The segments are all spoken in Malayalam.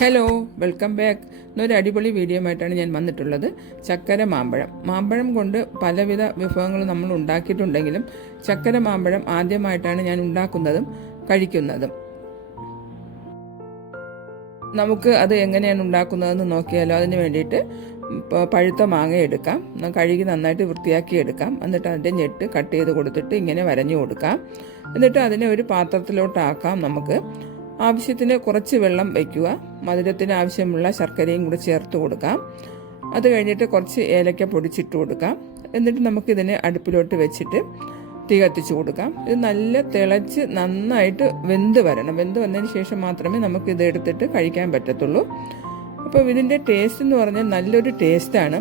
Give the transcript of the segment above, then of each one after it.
ഹലോ വെൽക്കം ബാക്ക് എന്നൊരു അടിപൊളി വീഡിയോ ആയിട്ടാണ് ഞാൻ വന്നിട്ടുള്ളത്. ചക്കര മാമ്പഴം. മാമ്പഴം കൊണ്ട് പലവിധ വിഭവങ്ങൾ നമ്മൾ ഉണ്ടാക്കിയിട്ടുണ്ടെങ്കിലും ചക്കര മാമ്പഴം ആദ്യമായിട്ടാണ് ഞാൻ ഉണ്ടാക്കുന്നതും കഴിക്കുന്നതും. നമുക്ക് അത് എങ്ങനെയാണ് ഉണ്ടാക്കുന്നതെന്ന് നോക്കിയാലോ അതിന് വേണ്ടിയിട്ട് പഴുത്ത മാങ്ങ എടുക്കാം. കഴുകി നന്നായിട്ട് വൃത്തിയാക്കി എടുക്കാം. എന്നിട്ട് അതിന്റെ ഞെട്ട് കട്ട് ചെയ്ത് കൊടുത്തിട്ട് ഇങ്ങനെ വരഞ്ഞു കൊടുക്കാം. എന്നിട്ട് അതിനെ ഒരു പാത്രത്തിലോട്ടാക്കാം നമുക്ക്. ആവശ്യത്തിന് കുറച്ച് വെള്ളം വയ്ക്കുക. മധുരത്തിന് ആവശ്യമുള്ള ശർക്കരയും കൂടി ചേർത്ത് കൊടുക്കാം. അത് കഴിഞ്ഞിട്ട് കുറച്ച് ഏലക്ക പൊടിച്ചിട്ട് കൊടുക്കാം. എന്നിട്ട് നമുക്കിതിനെ അടുപ്പിലോട്ട് വെച്ചിട്ട് തീ കത്തിച്ച് കൊടുക്കാം. ഇത് നല്ല തിളച്ച് നന്നായിട്ട് വെന്ത് വരണം. വെന്ത് വന്നതിന് ശേഷം മാത്രമേ നമുക്ക് ഇത് എടുത്തിട്ട് കഴിക്കാൻ പറ്റത്തുള്ളൂ. അപ്പോൾ ഇതിന്റെ ടേസ്റ്റ് എന്ന് പറഞ്ഞാൽ നല്ലൊരു ടേസ്റ്റാണ്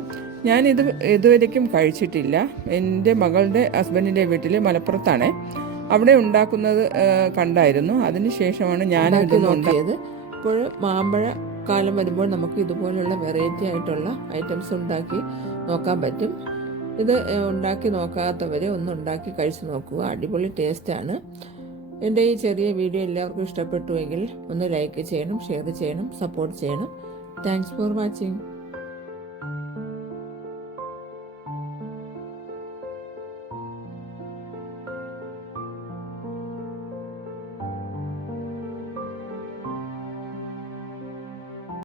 ഞാനിത് ഇതുവരേക്കും കഴിച്ചിട്ടില്ല. എന്റെ മകളുടെ ഹസ്ബൻഡിന്റെ വീട്ടിൽ മലപ്പുറത്താണ്. അവിടെ ഉണ്ടാക്കുന്നത് കണ്ടായിരുന്നു. അതിനുശേഷമാണ് ഞാൻ ഇത് നോക്കിയത്. ഇപ്പോൾ മാമ്പഴ കാലം വരുമ്പോൾ നമുക്ക് ഇതുപോലുള്ള വെറൈറ്റി ആയിട്ടുള്ള ഐറ്റംസ് ഉണ്ടാക്കി നോക്കാൻ പറ്റും. ഇത് ഉണ്ടാക്കി നോക്കാത്തവർ ഒന്ന് ഉണ്ടാക്കി കഴിച്ച് നോക്കുക. അടിപൊളി ടേസ്റ്റാണ് എന്റെ ഈ ചെറിയ വീഡിയോ എല്ലാവർക്കും ഇഷ്ടപ്പെട്ടുവെങ്കിൽ ഒന്ന് ലൈക്ക് ചെയ്യണം ഷെയർ ചെയ്യണം സപ്പോർട്ട് ചെയ്യണം. Thanks for watching